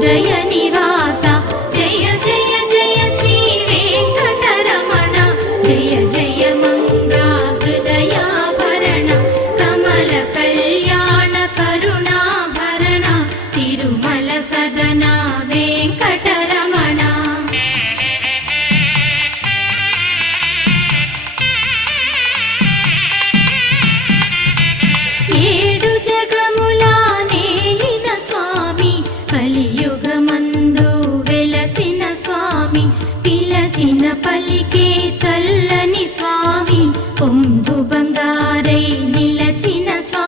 హృదయ నివాస జయ జయ జయ శ్రీ వెంకటరమణ జయ జయ మంగా హృదయాభరణ కమల కళ్యాణ కరుణాభరణ తిరుమల సదనా